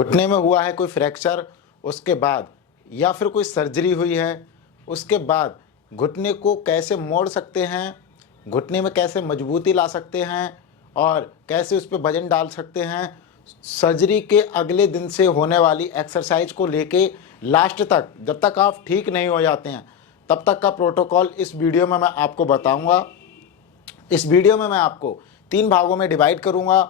घुटने में हुआ है कोई फ्रैक्चर, उसके बाद या फिर कोई सर्जरी हुई है, उसके बाद घुटने को कैसे मोड़ सकते हैं, घुटने में कैसे मजबूती ला सकते हैं और कैसे उस पर वजन डाल सकते हैं। सर्जरी के अगले दिन से होने वाली एक्सरसाइज को लेके लास्ट तक, जब तक आप ठीक नहीं हो जाते हैं तब तक का प्रोटोकॉल इस वीडियो में मैं आपको बताऊंगा। इस वीडियो में मैं आपको 3 भागों में डिवाइड करूंगा।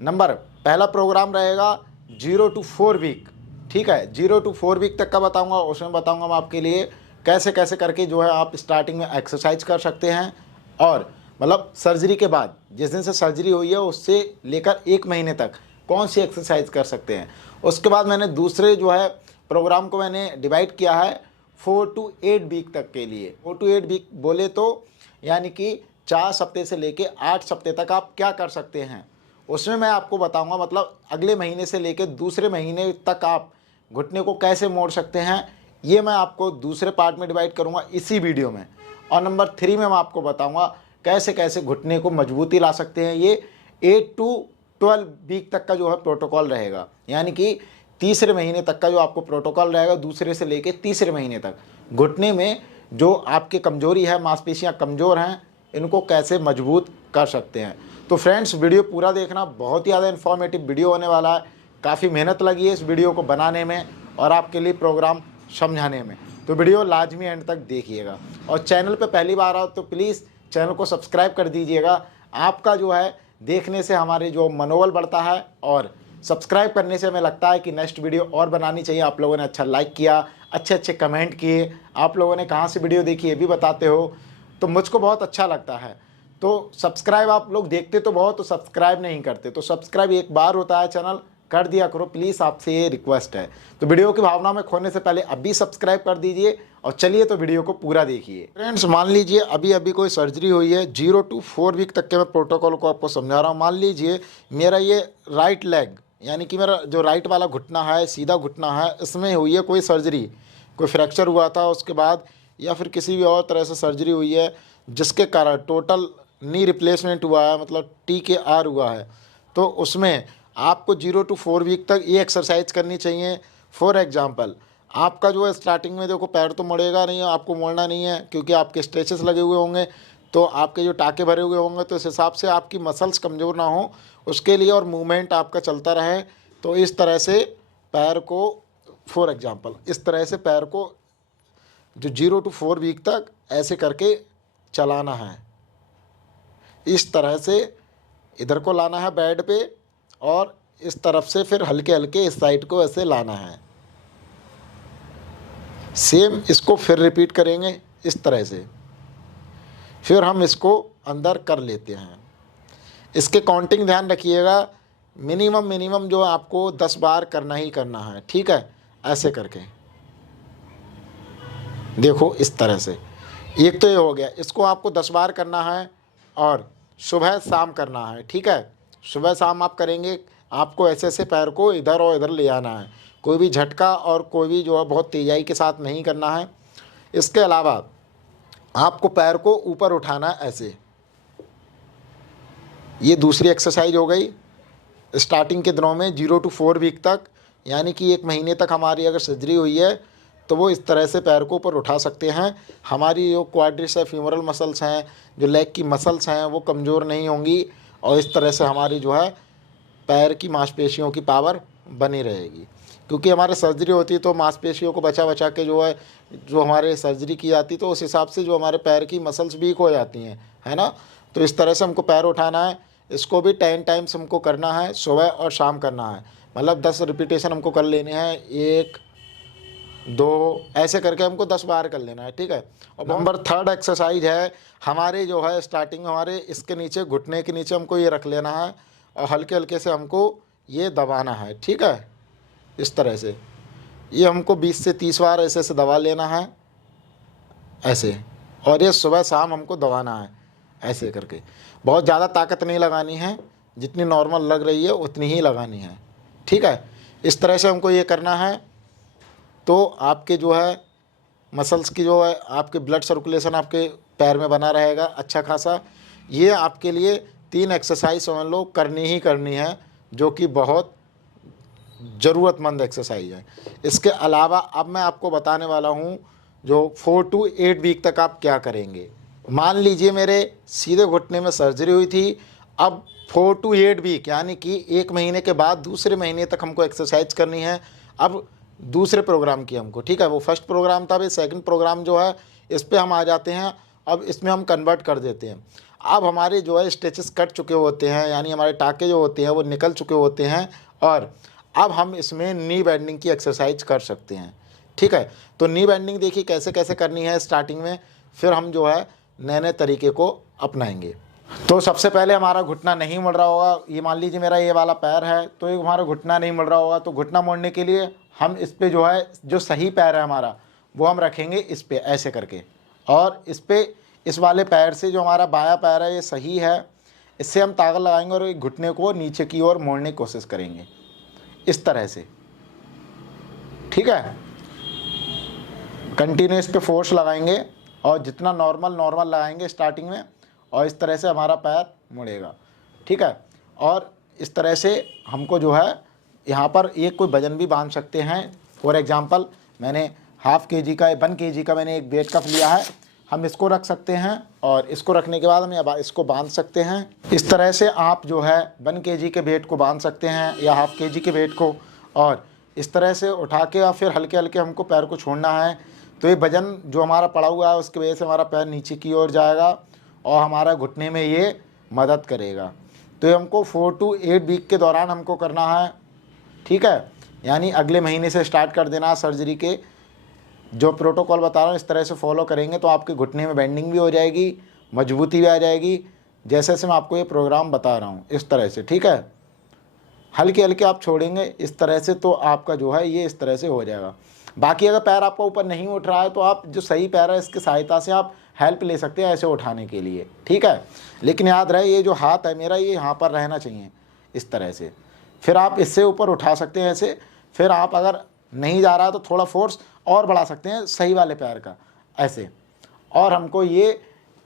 पहला प्रोग्राम रहेगा 0 to 4 वीक, ठीक है, 0 to 4 वीक तक का बताऊंगा। उसमें बताऊंगा मैं आपके लिए कैसे कैसे करके जो है आप स्टार्टिंग में एक्सरसाइज कर सकते हैं और मतलब सर्जरी के बाद, जिस दिन से सर्जरी हुई है उससे लेकर 1 महीने तक कौन सी एक्सरसाइज कर सकते हैं। उसके बाद मैंने दूसरे जो है प्रोग्राम को मैंने डिवाइड किया है 4 to 8 वीक तक के लिए। 4 to 8 वीक बोले तो यानी कि 4 हफ्ते से लेके 8 हफ्ते तक आप क्या कर सकते हैं, उसमें मैं आपको बताऊंगा। मतलब अगले महीने से लेके दूसरे महीने तक आप घुटने को कैसे मोड़ सकते हैं, ये मैं आपको दूसरे पार्ट में डिवाइड करूंगा इसी वीडियो में। और नंबर 3 में मैं आपको बताऊंगा कैसे कैसे घुटने को मजबूती ला सकते हैं। ये 8 to 12 वीक तक का जो है प्रोटोकॉल रहेगा, यानी कि तीसरे महीने तक का जो आपको प्रोटोकॉल रहेगा, दूसरे से लेके तीसरे महीने तक घुटने में जो आपकी कमजोरी है, मांसपेशियां कमज़ोर हैं, इनको कैसे मजबूत कर सकते हैं। तो फ्रेंड्स, वीडियो पूरा देखना, बहुत ही ज़्यादा इन्फॉर्मेटिव वीडियो होने वाला है। काफ़ी मेहनत लगी है इस वीडियो को बनाने में और आपके लिए प्रोग्राम समझाने में, तो वीडियो लाजमी एंड तक देखिएगा। और चैनल पे पहली बार आओ तो प्लीज़ चैनल को सब्सक्राइब कर दीजिएगा। आपका जो है देखने से हमारे जो मनोबल बढ़ता है और सब्सक्राइब करने से हमें लगता है कि नेक्स्ट वीडियो और बनानी चाहिए। आप लोगों ने अच्छा लाइक किया, अच्छे अच्छे कमेंट किए, आप लोगों ने कहाँ से वीडियो देखी ये भी बताते हो, तो मुझको बहुत अच्छा लगता है। तो सब्सक्राइब आप लोग देखते तो बहुत, तो सब्सक्राइब नहीं करते, तो सब्सक्राइब एक बार होता है, चैनल कर दिया करो प्लीज़, आपसे ये रिक्वेस्ट है। तो वीडियो की भावना में खोने से पहले अभी सब्सक्राइब कर दीजिए और चलिए तो वीडियो को पूरा देखिए। फ्रेंड्स, मान लीजिए अभी कोई सर्जरी हुई है, 0 to 4 वीक तक के मैं प्रोटोकॉल को आपको समझा रहा हूँ। मान लीजिए मेरा ये राइट लेग, यानी कि मेरा जो राइट वाला घुटना है, सीधा घुटना है, इसमें हुई है कोई सर्जरी, कोई फ्रैक्चर हुआ था उसके बाद, या फिर किसी भी और तरह से सर्जरी हुई है जिसके कारण टोटल नी रिप्लेसमेंट हुआ है, मतलब TKR हुआ है। तो उसमें आपको 0 to 4 वीक तक ये एक्सरसाइज करनी चाहिए। फॉर एग्जांपल, आपका जो है स्टार्टिंग में देखो पैर तो मुड़ेगा नहीं है, आपको मोड़ना नहीं है क्योंकि आपके स्ट्रेचेस लगे हुए होंगे, तो आपके जो टाँके भरे हुए होंगे, तो इस हिसाब से आपकी मसल्स कमज़ोर ना हो उसके लिए और मूवमेंट आपका चलता रहे। तो इस तरह से पैर को, फॉर एग्जांपल इस तरह से पैर को जो 0 to 4 वीक तक ऐसे करके चलाना है, इस तरह से इधर को लाना है बेड पे और इस तरफ से फिर हल्के हल्के इस साइड को ऐसे लाना है। सेम इसको फिर रिपीट करेंगे इस तरह से, फिर हम इसको अंदर कर लेते हैं। इसके काउंटिंग ध्यान रखिएगा, मिनिमम जो आपको 10 बार करना ही करना है, ठीक है। ऐसे करके देखो इस तरह से, एक तो ये हो गया, इसको आपको 10 बार करना है और सुबह शाम करना है, ठीक है। सुबह शाम आप करेंगे, आपको ऐसे ऐसे पैर को इधर और इधर ले आना है, कोई भी झटका और कोई भी जो है बहुत तेज़ाई के साथ नहीं करना है। इसके अलावा आपको पैर को ऊपर उठाना है ऐसे। ये दूसरी एक्सरसाइज हो गई स्टार्टिंग के दिनों में 0 to 4 वीक तक, यानी कि 1 महीने तक हमारी अगर सर्जरी हुई है तो वो इस तरह से पैर को ऊपर उठा सकते हैं। हमारी जो क्वाड्रिसेप्स फीमोरल मसल्स हैं, जो लेग की मसल्स हैं, वो कमज़ोर नहीं होंगी और इस तरह से हमारी जो है पैर की मांसपेशियों की पावर बनी रहेगी। क्योंकि हमारे सर्जरी होती है तो मांसपेशियों को बचा बचा के जो है, जो हमारे सर्जरी की जाती है तो उस हिसाब से जो हमारे पैर की मसल्स वीक हो जाती हैं, है ना। तो इस तरह से हमको पैर उठाना है। इसको भी 10 टाइम्स हमको करना है, सुबह और शाम करना है, मतलब 10 रिपीटेशन हमको कर लेने हैं, 1 2 ऐसे करके हमको 10 बार कर लेना है, ठीक है। और नंबर 3 एक्सरसाइज है हमारे जो है स्टार्टिंग में हमारे इसके नीचे, घुटने के नीचे हमको ये रख लेना है और हल्के हल्के से हमको ये दबाना है, ठीक है। इस तरह से ये हमको 20 से 30 बार ऐसे ऐसे दबा लेना है ऐसे, और ये सुबह शाम हमको दबाना है ऐसे करके। बहुत ज़्यादा ताकत नहीं लगानी है, जितनी नॉर्मल लग रही है उतनी ही लगानी है, ठीक है। इस तरह से हमको ये करना है। तो आपके जो है मसल्स की जो है आपके ब्लड सर्कुलेशन आपके पैर में बना रहेगा अच्छा खासा। ये आपके लिए 3 एक्सरसाइज समझ लो करनी ही करनी है, जो कि बहुत ज़रूरतमंद एक्सरसाइज है। इसके अलावा अब मैं आपको बताने वाला हूँ जो 4 to 8 वीक तक आप क्या करेंगे। मान लीजिए मेरे सीधे घुटने में सर्जरी हुई थी, अब 4 to 8 वीक यानी कि 1 महीने के बाद दूसरे महीने तक हमको एक्सरसाइज करनी है। अब दूसरे प्रोग्राम की हमको, ठीक है, वो फर्स्ट प्रोग्राम था, अभी सेकंड प्रोग्राम जो है इस पे हम आ जाते हैं। अब इसमें हम कन्वर्ट कर देते हैं। अब हमारे जो है स्टिचेस कट चुके होते हैं, यानी हमारे टाँके जो होते हैं वो निकल चुके होते हैं, और अब हम इसमें नी बेंडिंग की एक्सरसाइज कर सकते हैं। ठीक है, तो नी बेंडिंग देखिए कैसे कैसे करनी है स्टार्टिंग में, फिर हम जो है नए नए तरीके को अपनाएंगे। तो सबसे पहले हमारा घुटना नहीं मुड़ रहा होगा, ये मान लीजिए मेरा ये वाला पैर है, तो ये हमारा घुटना नहीं मुड़ रहा होगा। तो घुटना मोड़ने के लिए हम इस पे जो है, जो सही पैर है हमारा, वो हम रखेंगे इस पे ऐसे करके, और इस पे इस वाले पैर से जो हमारा बायां पैर है ये सही है, इससे हम ताकत लगाएंगे और एक घुटने को नीचे की ओर मोड़ने की कोशिश करेंगे इस तरह से। ठीक है, कंटिन्यूस पे फोर्स लगाएंगे और जितना नॉर्मल लगाएंगे स्टार्टिंग में, और इस तरह से हमारा पैर मुड़ेगा। ठीक है, और इस तरह से हमको जो है यहाँ पर एक कोई वजन भी बांध सकते हैं। फॉर एग्जांपल मैंने ½ kg का 1 kg का मैंने एक वेट कप लिया है, हम इसको रख सकते हैं, और इसको रखने के बाद हम इसको बांध सकते हैं। इस तरह से आप जो है 1 kg के वेट को बांध सकते हैं या ½ kg के वेट को, और इस तरह से उठा के और फिर हल्के हल्के हमको पैर को छोड़ना है। तो ये वजन जो हमारा पड़ा हुआ है उसकी वजह से हमारा पैर नीचे की ओर जाएगा और हमारा घुटने में ये मदद करेगा। तो ये हमको 4 to 8 वीक के दौरान हमको करना है। ठीक है, यानी अगले महीने से स्टार्ट कर देना। सर्जरी के जो प्रोटोकॉल बता रहा हूँ इस तरह से फॉलो करेंगे तो आपके घुटने में बेंडिंग भी हो जाएगी, मजबूती भी आ जाएगी, जैसे जैसे मैं आपको ये प्रोग्राम बता रहा हूँ इस तरह से। ठीक है, हल्के हल्के आप छोड़ेंगे इस तरह से, तो आपका जो है ये इस तरह से हो जाएगा। बाकी अगर पैर आपका ऊपर नहीं उठ रहा है तो आप जो सही पैर है इसकी सहायता से आप हेल्प ले सकते हैं ऐसे उठाने के लिए। ठीक है, लेकिन याद रहे ये जो हाथ है मेरा ये यहाँ पर रहना चाहिए इस तरह से, फिर आप इससे ऊपर उठा सकते हैं ऐसे। फिर आप अगर नहीं जा रहा तो थोड़ा फोर्स और बढ़ा सकते हैं सही वाले पैर का ऐसे, और हमको ये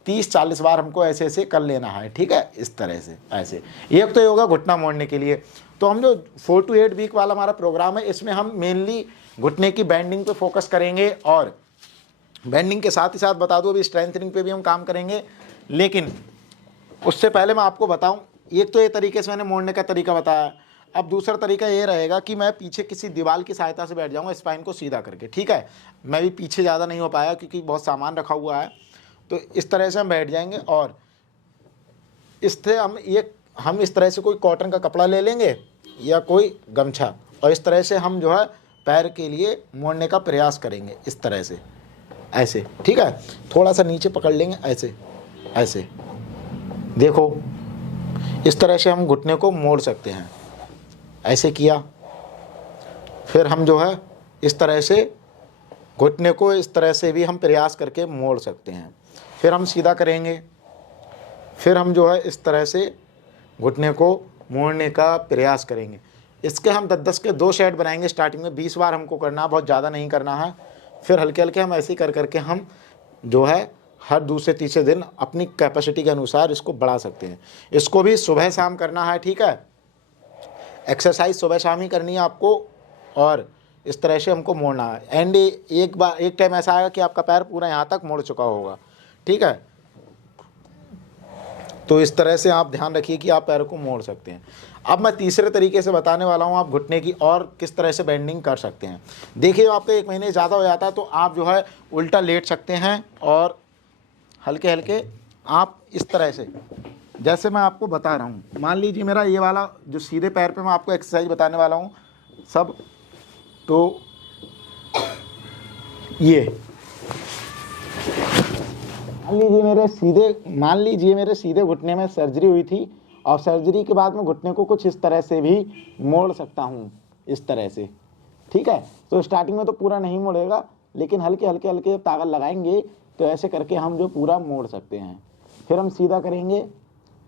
30-40 बार हमको ऐसे ऐसे कर लेना है। ठीक है, इस तरह से ऐसे। एक तो ये होगा घुटना मोड़ने के लिए। तो हम जो 4 to 8 वीक वाला हमारा प्रोग्राम है इसमें हम मेनली घुटने की बेंडिंग पे फोकस करेंगे, और बेंडिंग के साथ ही साथ बता दूं अभी स्ट्रेंथनिंग पे भी हम काम करेंगे। लेकिन उससे पहले मैं आपको बताऊं, एक तो ये तरीके से मैंने मोड़ने का तरीका बताया। अब दूसरा तरीका ये रहेगा कि मैं पीछे किसी दीवार की सहायता से बैठ जाऊंगा स्पाइन को सीधा करके। ठीक है, मैं भी पीछे ज़्यादा नहीं हो पाया क्योंकि बहुत सामान रखा हुआ है। तो इस तरह से हम बैठ जाएंगे, और इससे हम इस तरह से कोई कॉटन का कपड़ा ले लेंगे या कोई गमछा, और इस तरह से हम जो है पैर के लिए मोड़ने का प्रयास करेंगे इस तरह से ऐसे। ठीक है, थोड़ा सा नीचे पकड़ लेंगे ऐसे ऐसे, देखो इस तरह से हम घुटने को मोड़ सकते हैं। ऐसे किया, फिर हम जो है इस तरह से घुटने को इस तरह से भी हम प्रयास करके मोड़ सकते हैं। फिर हम सीधा करेंगे, फिर हम जो है इस तरह से घुटने को मोड़ने का प्रयास करेंगे। इसके हम 10-10 के 2 सेट बनाएंगे। स्टार्टिंग में 20 बार हमको करना है, बहुत ज़्यादा नहीं करना है। फिर हल्के हल्के हम ऐसे ही कर करके हम जो है हर दूसरे तीसरे दिन अपनी कैपेसिटी के अनुसार इसको बढ़ा सकते हैं। इसको भी सुबह शाम करना है। ठीक है, एक्सरसाइज सुबह शाम ही करनी है आपको, और इस तरह से हमको मोड़ना है। एंड एक टाइम ऐसा आएगा कि आपका पैर पूरा यहाँ तक मुड़ चुका होगा। ठीक है, तो इस तरह से आप ध्यान रखिए कि आप पैर को मोड़ सकते हैं। अब मैं तीसरे तरीके से बताने वाला हूँ आप घुटने की और किस तरह से बेंडिंग कर सकते हैं। देखिए आपका 1 महीने ज़्यादा हो जाता है तो आप जो है उल्टा लेट सकते हैं, और हल्के हल्के आप इस तरह से, जैसे मैं आपको बता रहा हूँ, मान लीजिए मेरा ये वाला जो सीधे पैर पे मैं आपको एक्सरसाइज बताने वाला हूँ सब, तो ये मान लीजिए मेरे सीधे घुटने में सर्जरी हुई थी, और सर्जरी के बाद मैं घुटने को कुछ इस तरह से भी मोड़ सकता हूँ इस तरह से। ठीक है, तो स्टार्टिंग में तो पूरा नहीं मोड़ेगा, लेकिन हल्के हल्के ताकत लगाएंगे तो ऐसे करके हम जो पूरा मोड़ सकते हैं। फिर हम सीधा करेंगे,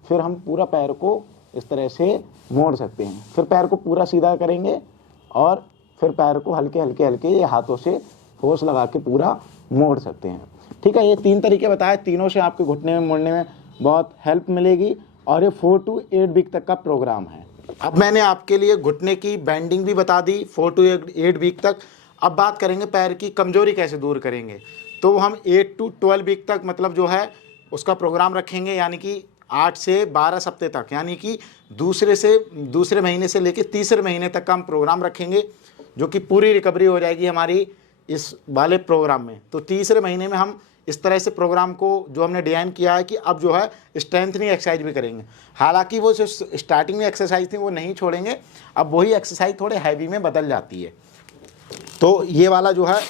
फिर हम पूरा पैर को इस तरह से मोड़ सकते हैं। फिर पैर को पूरा सीधा करेंगे, और फिर पैर को हल्के हल्के ये हाथों से फोर्स लगा के पूरा मोड़ सकते हैं। ठीक है, ये 3 तरीके बताए, तीनों से आपके घुटने में मोड़ने में बहुत हेल्प मिलेगी, और ये 4 to 8 वीक तक का प्रोग्राम है। अब मैंने आपके लिए घुटने की बैंडिंग भी बता दी 4 to 8 वीक तक। अब बात करेंगे पैर की कमज़ोरी कैसे दूर करेंगे। तो हम 8 to 12 वीक तक मतलब जो है उसका प्रोग्राम रखेंगे, यानी कि 8 से 12 सप्ताह तक, यानी कि दूसरे महीने से लेकर तीसरे महीने तक का हम प्रोग्राम रखेंगे, जो कि पूरी रिकवरी हो जाएगी हमारी इस वाले प्रोग्राम में। तो तीसरे महीने में हम इस तरह से प्रोग्राम को जो हमने डिज़ाइन किया है कि अब जो है स्ट्रेंथनिंग एक्सरसाइज भी करेंगे। हालांकि वो जो स्टार्टिंग में एक्सरसाइज थी वो नहीं छोड़ेंगे, अब वही एक्सरसाइज थोड़े हैवी में बदल जाती है। तो ये वाला जो है,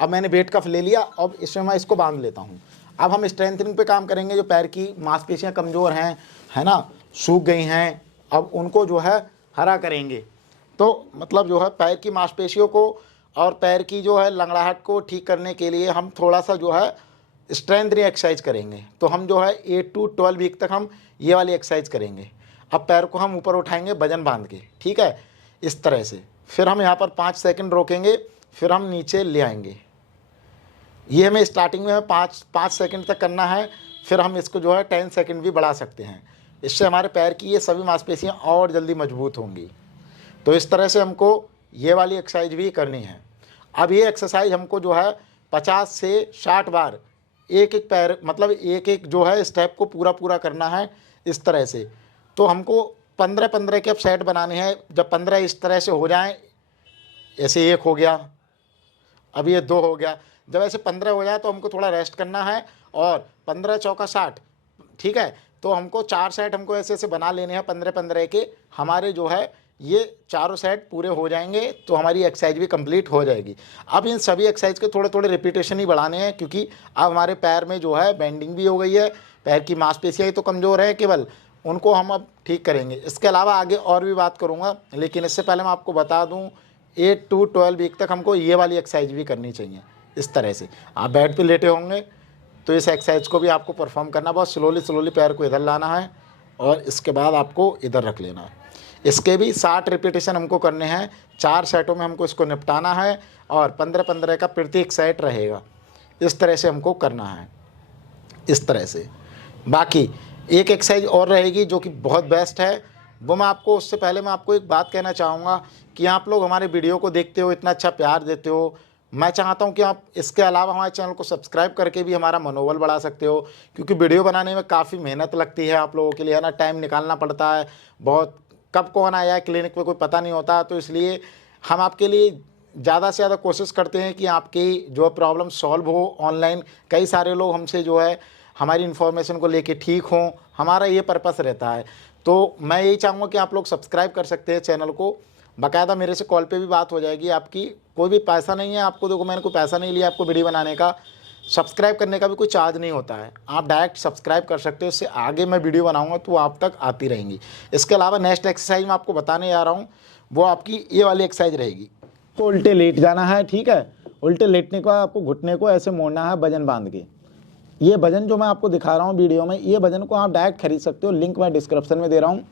अब मैंने वेट कफ ले लिया, अब इसमें मैं इसको बांध लेता हूँ। अब हम स्ट्रेंथनिंग पे काम करेंगे। जो पैर की मांसपेशियाँ कमज़ोर हैं, है ना, सूख गई हैं, अब उनको जो है हरा करेंगे। तो मतलब जो है पैर की मांसपेशियों को और पैर की जो है लंगड़ाहट को ठीक करने के लिए हम थोड़ा सा जो है स्ट्रेंथनिंग एक्सरसाइज करेंगे। तो हम जो है 8 to 12 वीक तक हम ये वाली एक्सरसाइज करेंगे। अब पैर को हम ऊपर उठाएंगे वजन बांध के, ठीक है, इस तरह से। फिर हम यहाँ पर 5 सेकंड रोकेंगे, फिर हम नीचे ले आएंगे। ये हमें स्टार्टिंग में 5 सेकंड तक करना है, फिर हम इसको जो है 10 सेकंड भी बढ़ा सकते हैं। इससे हमारे पैर की ये सभी मांसपेशियाँ और जल्दी मजबूत होंगी। तो इस तरह से हमको ये वाली एक्सरसाइज भी करनी है। अब ये एक्सरसाइज हमको जो है 50 से 60 बार एक एक पैर मतलब एक एक जो है स्टेप को पूरा करना है इस तरह से। तो हमको 15-15 के अब सेट बनाने हैं। जब 15 इस तरह से हो जाएं, ऐसे 1 हो गया, अब ये 2 हो गया, जब ऐसे 15 हो जाए तो हमको थोड़ा रेस्ट करना है। और 15 चौका 60, ठीक है। तो हमको 4 सेट हमको ऐसे ऐसे बना लेने हैं 15-15 के। हमारे जो है ये चारों सेट पूरे हो जाएंगे तो हमारी एक्सरसाइज भी कंप्लीट हो जाएगी। अब इन सभी एक्सरसाइज के थोड़े थोड़े रिपीटेशन ही बढ़ाने हैं, क्योंकि अब हमारे पैर में जो है बेंडिंग भी हो गई है, पैर की मांसपेशियाँ ही तो कमज़ोर है केवल, उनको हम अब ठीक करेंगे। इसके अलावा आगे और भी बात करूँगा, लेकिन इससे पहले मैं आपको बता दूँ 8 to 12 वीक तक हमको ये वाली एक्सरसाइज भी करनी चाहिए। इस तरह से आप बेड पे लेटे होंगे तो इस एक्सरसाइज को भी आपको परफॉर्म करना, बहुत स्लोली पैर को इधर लाना है और इसके बाद आपको इधर रख लेना है। इसके भी 60 रिपीटेशन हमको करने हैं। 4 सेटों में हमको इसको निपटाना है और 15-15 का प्रत्येक सेट रहेगा। इस तरह से हमको करना है, इस तरह से। बाकी एक एक्सरसाइज और रहेगी जो कि बहुत बेस्ट है, वो मैं आपको, उससे पहले मैं आपको एक बात कहना चाहूँगा कि आप लोग हमारे वीडियो को देखते हो, इतना अच्छा प्यार देते हो, मैं चाहता हूं कि आप इसके अलावा हमारे चैनल को सब्सक्राइब करके भी हमारा मनोबल बढ़ा सकते हो, क्योंकि वीडियो बनाने में काफ़ी मेहनत लगती है आप लोगों के लिए, है ना, टाइम निकालना पड़ता है बहुत, कब कौन आया है क्लिनिक में कोई पता नहीं होता। तो इसलिए हम आपके लिए ज़्यादा से ज़्यादा कोशिश करते हैं कि आपकी जो प्रॉब्लम सॉल्व हो ऑनलाइन। कई सारे लोग हमसे जो है हमारी इन्फॉर्मेशन को लेके ठीक हों, हमारा ये पर्पस रहता है। तो मैं यही चाहूँगा कि आप लोग सब्सक्राइब कर सकते हैं चैनल को, बाकायदा मेरे से कॉल पे भी बात हो जाएगी आपकी, कोई भी पैसा नहीं है आपको, देखो मैंने कोई पैसा नहीं लिया आपको वीडियो बनाने का, सब्सक्राइब करने का भी कोई चार्ज नहीं होता है, आप डायरेक्ट सब्सक्राइब कर सकते हो। इससे आगे मैं वीडियो बनाऊंगा तो आप तक आती रहेंगी। इसके अलावा नेक्स्ट एक्सरसाइज मैं आपको बताने जा रहा हूँ, वो आपकी ये वाली एक्सरसाइज रहेगी। तो उल्टे लेट जाना है, ठीक है। उल्टे लेटने के बाद आपको घुटने को ऐसे मोड़ना है वजन बांध के। ये वजन जो मैं आपको दिखा रहा हूँ वीडियो में, ये वजन को आप डायरेक्ट खरीद सकते हो, लिंक मैं डिस्क्रिप्शन में दे रहा हूँ।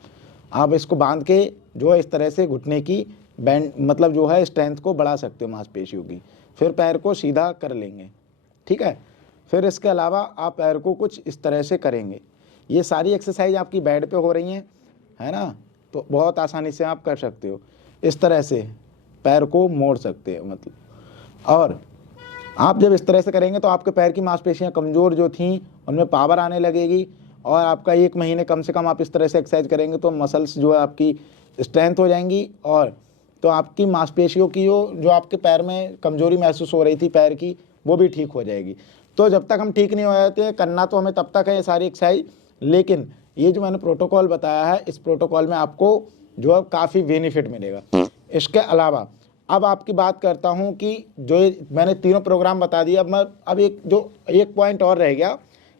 आप इसको बांध के जो है इस तरह से घुटने की बैंड मतलब जो है स्ट्रेंथ को बढ़ा सकते हो मांसपेशियों की। फिर पैर को सीधा कर लेंगे, ठीक है। फिर इसके अलावा आप पैर को कुछ इस तरह से करेंगे। ये सारी एक्सरसाइज आपकी बेड पे हो रही हैं, है ना, तो बहुत आसानी से आप कर सकते हो। इस तरह से पैर को मोड़ सकते हो मतलब, और आप जब इस तरह से करेंगे तो आपके पैर की मांसपेशियां कमज़ोर जो थीं उनमें पावर आने लगेगी। और आपका 1 महीने कम से कम आप इस तरह से एक्सरसाइज करेंगे तो मसल्स जो है आपकी स्ट्रेंथ हो जाएंगी, और तो आपकी मांसपेशियों की जो आपके पैर में कमज़ोरी महसूस हो रही थी पैर की, वो भी ठीक हो जाएगी। तो जब तक हम ठीक नहीं हो जाते, करना तो हमें तब तक है ये सारी एक्सरसाइज, लेकिन ये जो मैंने प्रोटोकॉल बताया है, इस प्रोटोकॉल में आपको जो है काफ़ी बेनिफिट मिलेगा। इसके अलावा अब आपकी बात करता हूँ कि जो मैंने तीनों प्रोग्राम बता दिए, अब एक पॉइंट और रह गया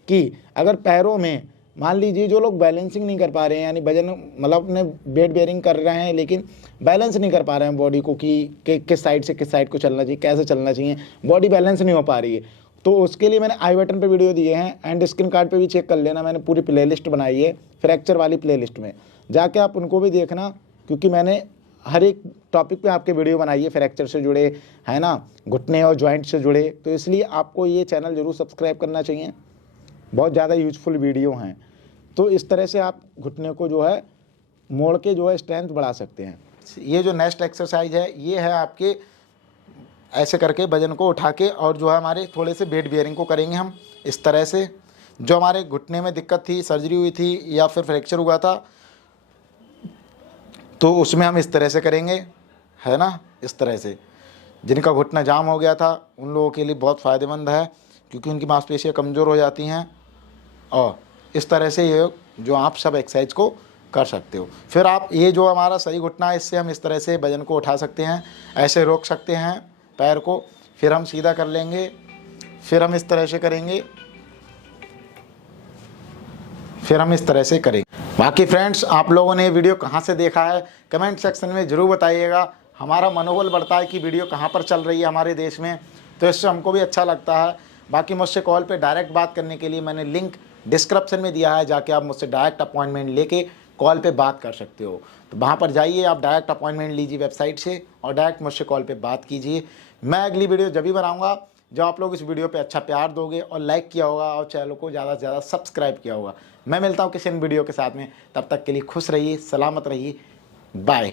कि अगर पैरों में मान लीजिए जो लोग बैलेंसिंग नहीं कर पा रहे हैं, यानी वजन मतलब अपने वेट बेयरिंग कर रहे हैं लेकिन बैलेंस नहीं कर पा रहे हैं बॉडी को कि किस साइड से किस साइड को चलना चाहिए, कैसे चलना चाहिए, बॉडी बैलेंस नहीं हो पा रही है, तो उसके लिए मैंने आई बटन पे वीडियो दिए हैं, एंड स्क्रीन कार्ड पे भी चेक कर लेना, मैंने पूरी प्लेलिस्ट बनाई है फ्रैक्चर वाली प्लेलिस्ट में, जाके आप उनको भी देखना, क्योंकि मैंने हर एक टॉपिक पे आपके वीडियो बनाई है फ्रैक्चर से जुड़े, है ना, घुटने और जॉइंट से जुड़े। तो इसलिए आपको ये चैनल ज़रूर सब्सक्राइब करना चाहिए, बहुत ज़्यादा यूजफुल वीडियो हैं। तो इस तरह से आप घुटने को जो है मोड़ के जो है स्ट्रेंथ बढ़ा सकते हैं। ये जो नेक्स्ट एक्सरसाइज है ये है आपके ऐसे करके वजन को उठा के, और जो है हमारे थोड़े से वेट बियरिंग को करेंगे हम इस तरह से। जो हमारे घुटने में दिक्कत थी, सर्जरी हुई थी या फिर फ्रैक्चर हुआ था, तो उसमें हम इस तरह से करेंगे, है ना, इस तरह से। जिनका घुटना जाम हो गया था उन लोगों के लिए बहुत फ़ायदेमंद है, क्योंकि उनकी मांसपेशियाँ कमज़ोर हो जाती हैं। और इस तरह से ये जो आप सब एक्सरसाइज को कर सकते हो। फिर आप ये जो हमारा सही घुटना है, इससे हम इस तरह से वजन को उठा सकते हैं, ऐसे रोक सकते हैं पैर को, फिर हम सीधा कर लेंगे, फिर हम इस तरह से करेंगे, फिर हम इस तरह से करेंगे। बाकी फ्रेंड्स, आप लोगों ने ये वीडियो कहाँ से देखा है कमेंट सेक्शन में ज़रूर बताइएगा। हमारा मनोबल बढ़ता है कि वीडियो कहाँ पर चल रही है हमारे देश में, तो इससे हमको भी अच्छा लगता है। बाकी मुझसे कॉल पे डायरेक्ट बात करने के लिए मैंने लिंक डिस्क्रिप्शन में दिया है, जाके आप मुझसे डायरेक्ट अपॉइंटमेंट लेके कॉल पे बात कर सकते हो। तो वहाँ पर जाइए, आप डायरेक्ट अपॉइंटमेंट लीजिए वेबसाइट से और डायरेक्ट मुझसे कॉल पे बात कीजिए। मैं अगली वीडियो जब भी बनाऊँगा जब आप लोग इस वीडियो पे अच्छा प्यार दोगे और लाइक किया होगा और चैनल को ज़्यादा से ज़्यादा सब्सक्राइब किया होगा। मैं मिलता हूँ किसी वीडियो के साथ में, तब तक के लिए खुश रहिए, सलामत रहिए, बाय।